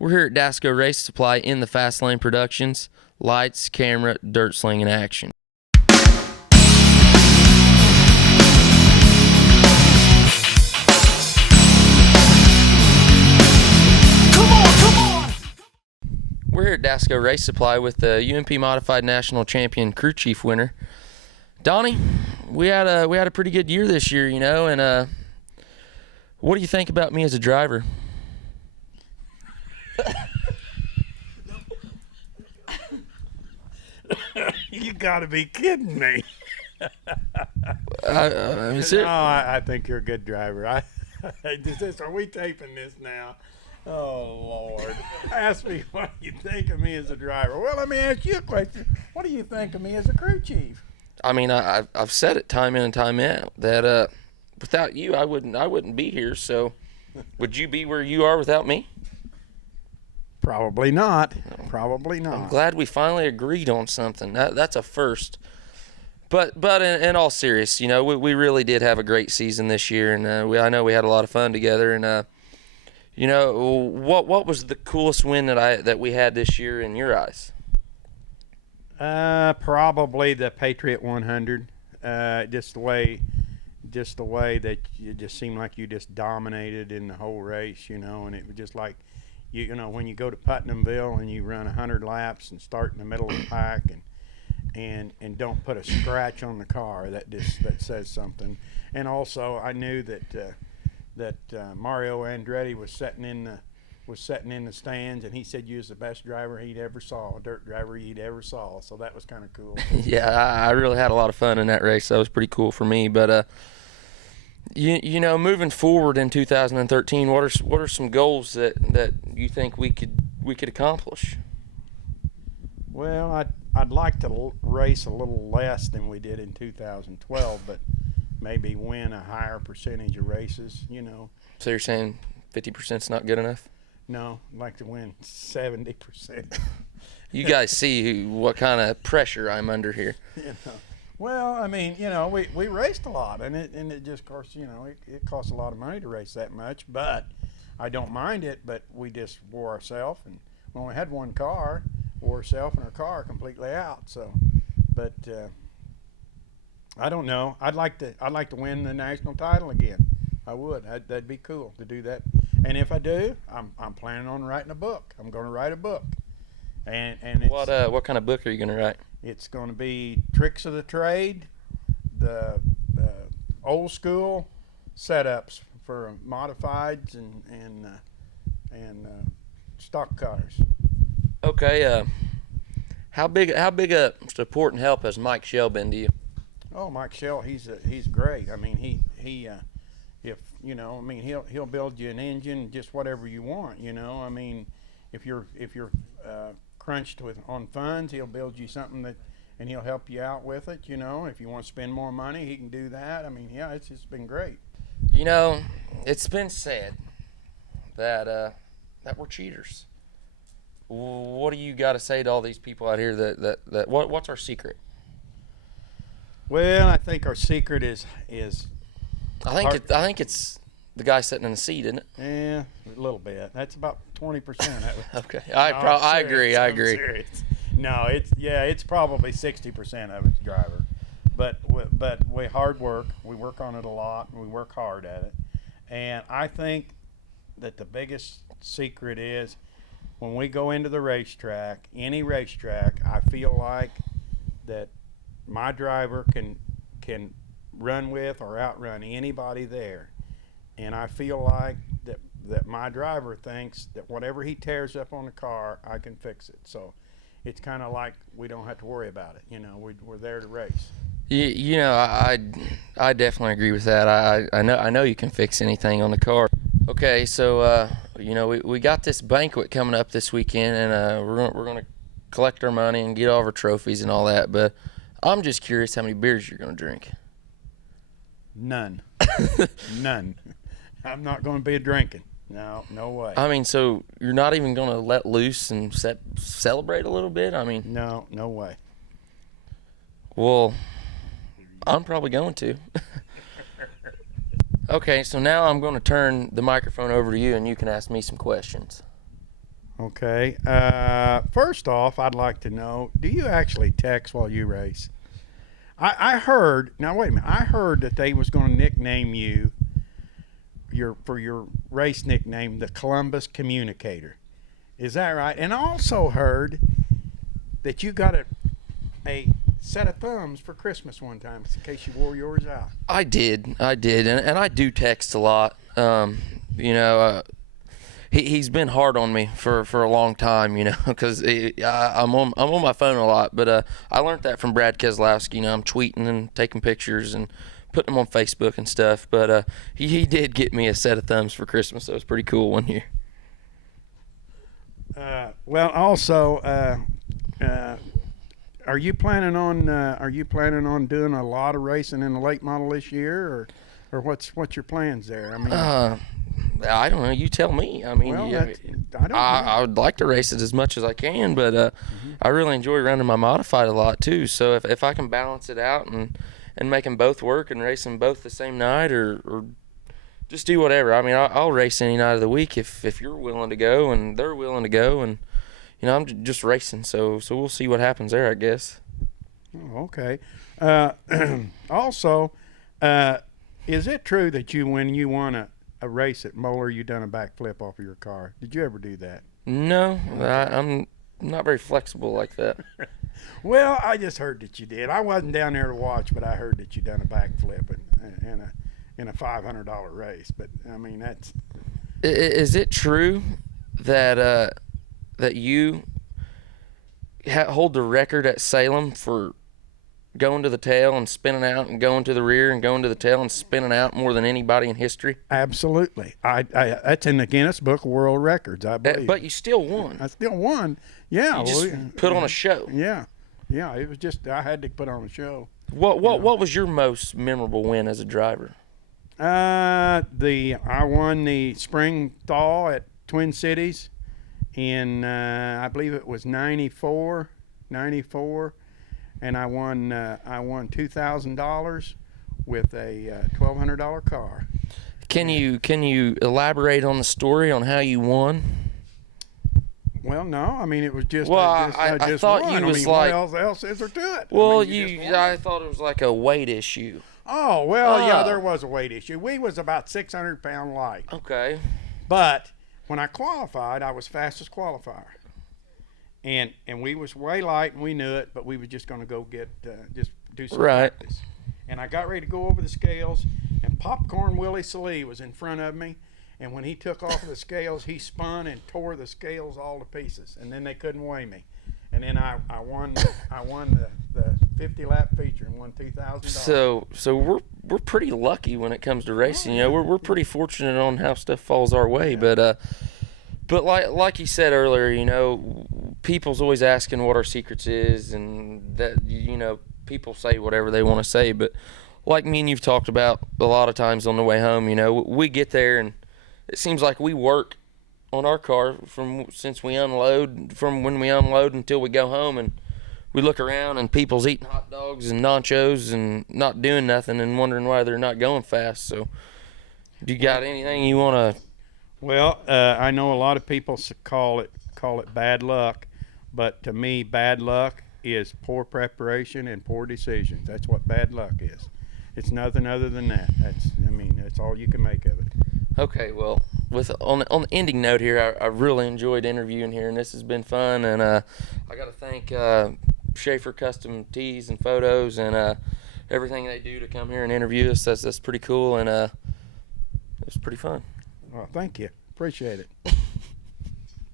We're here at DASCO Race Supply in the Fast Lane Productions. Lights, camera, dirt sling in action. We're here at DASCO Race Supply with the UMP Modified National Champion Crew Chief winner, Donnie. We had a pretty good year this year, you know, and what do you think about me as a driver? You gotta be kidding me. I think you're a good driver. Are we taping this now? Oh, Lord. Ask me what you think of me as a driver. Well, let me ask you a question. What do you think of me as a crew chief? I mean, I've said it time in and time out that without you, I wouldn't be here. So, would you be where you are without me? Probably not. Probably not. I'm glad we finally agreed on something. That's a first. But in all seriousness, you know, we really did have a great season this year, and I know we had a lot of fun together. And you know, what was the coolest win that we had this year in your eyes? Probably the Patriot 100. Just the way that you just seemed like you just dominated in the whole race, you know, and it was just like. You know, when you go to Putnamville and you run 100 laps and start in the middle of the pack and don't put a scratch on the car, that says something. And also, I knew that Mario Andretti was sitting in the stands, and he said you was the best driver he'd ever saw, a dirt driver he'd ever saw. So that was kind of cool. Yeah, I really had a lot of fun in that race. That was pretty cool for me. But You know, moving forward in 2013, what are some goals that you think we could accomplish? Well, I'd like to race a little less than we did in 2012, but maybe win a higher percentage of races, you know. So you're saying 50%'s not good enough? No, I'd like to win 70%. You guys see what kind of pressure I'm under here. You know. Well, I mean, you know, we raced a lot, and it just, of course, you know, it costs a lot of money to race that much, but I don't mind it, but we just wore ourselves, and we only had one car, wore ourselves and our car completely out, so, but I don't know. I'd like to win the national title again. I would. That'd be cool to do that. And if I do, I'm planning on writing a book. I'm going to write a book. And it's, what kind of book are you going to write? It's going to be tricks of the trade, the old school setups for modifieds and stock cars. Okay. How big a support and help has Mike Shell been to you? Oh, Mike Shell, he's great. I mean, he if you know, I mean, he'll build you an engine, just whatever you want. You know, I mean, if you're crunched on funds, he'll build you something and he'll help you out with it. You know, if you want to spend more money, he can do that. I mean, yeah, it's been great. You know, it's been said that we're cheaters. What do you got to say to all these people out here that what's our secret? Well, I think our secret is I think it's the guy sitting in the seat, isn't it? Yeah, a little bit. That's about 20%. Okay, I agree. No, it's probably 60% of it's driver, but we hard work. We work on it a lot, and we work hard at it. And I think that the biggest secret is when we go into the racetrack, any racetrack, I feel like that my driver can run with or outrun anybody there. And I feel like that my driver thinks that whatever he tears up on the car, I can fix it. So it's kind of like we don't have to worry about it. You know, we're there to race. You know, I definitely agree with that. I know you can fix anything on the car. Okay, so you know, we got this banquet coming up this weekend, and we're gonna collect our money and get all of our trophies and all that. But I'm just curious how many beers you're gonna drink. None. None. I'm not going to be drinking. No way. I mean, so you're not even going to let loose and celebrate a little bit? I mean, no way. Well, I'm probably going to. Okay, so now I'm going to turn the microphone over to you, and you can ask me some questions. Okay. First off, I'd like to know, do you actually text while you race? I heard, now wait a minute, I heard that they was going to nickname you, for your race nickname, the Columbus Communicator. Is that right? And I also heard that you got a set of thumbs for Christmas one time, in case you wore yours out. I did, and I do text a lot. You know, he's been hard on me for a long time, you know, because I'm on my phone a lot. But I learned that from Brad Keselowski. You know, I'm tweeting and taking pictures and putting them on Facebook and stuff. But he did get me a set of thumbs for Christmas. So it was pretty cool one year. Well, also, are you planning on doing a lot of racing in the late model this year, or what's your plans there? I mean, I don't know. You tell me. I mean, well, yeah, I don't know. I would like to race it as much as I can, but I really enjoy running my modified a lot too. So if I can balance it out and make them both work and race them both the same night, or just do whatever. I mean, I'll race any night of the week if you're willing to go and they're willing to go, and you know, I'm just racing. So we'll see what happens there, I guess. Oh, okay. Also, is it true that when you won a race at Moeller, you done a backflip off of your car? Did you ever do that? No, I'm not very flexible like that. Well, I just heard that you did. I wasn't down there to watch, but I heard that you done a backflip in a $500 race. But I mean, that's. Is it true that that you hold the record at Salem for going to the tail and spinning out and going to the rear and going to the tail and spinning out more than anybody in history? Absolutely. I that's in the Guinness Book of World Records, I believe. But you still won. I still won. Yeah. You just put on a show. Yeah. Yeah. It was just, I had to put on a show. What was your most memorable win as a driver? I won the spring thaw at Twin Cities in I believe it was 94, and I won $2,000 with a $1,200 car. Can you elaborate on the story on how you won? Well, no, I mean it was just. Well, I I just thought won. you was I mean, like. what else is there to it? Well, I mean, I thought it was like a weight issue. Oh well, yeah, Oh. there was a weight issue. We was about 600-pound light, Okay. but when I qualified, I was fastest qualifier, and we was way light, and we knew it, but we were just going to go get just do some Right. practice. And I got ready to go over the scales, and Popcorn Willie Salee was in front of me. And when he took off of the scales, he spun and tore the scales all to pieces, and then they couldn't weigh me. And then I won the 50-lap feature and won $2,000. So we're pretty lucky when it comes to racing. You know, we're pretty fortunate on how stuff falls our way. Yeah. But like you said earlier, you know, people's always asking what our secrets is, and that, you know, people say whatever they want to say. But like me and you've talked about a lot of times on the way home, you know, we get there and it seems like we work on our car from when we unload until we go home, and we look around and people's eating hot dogs and nachos and not doing nothing and wondering why they're not going fast. So do you got anything you want to? Well, I know a lot of people call it bad luck, but to me, bad luck is poor preparation and poor decisions. That's what bad luck is. It's nothing other than that. That's all you can make of it. Okay, well, on the ending note here, I really enjoyed interviewing here, and this has been fun. And I got to thank Schaefer Custom Tees and Photos and everything they do to come here and interview us. That's pretty cool, and it's pretty fun. Well, thank you. Appreciate it.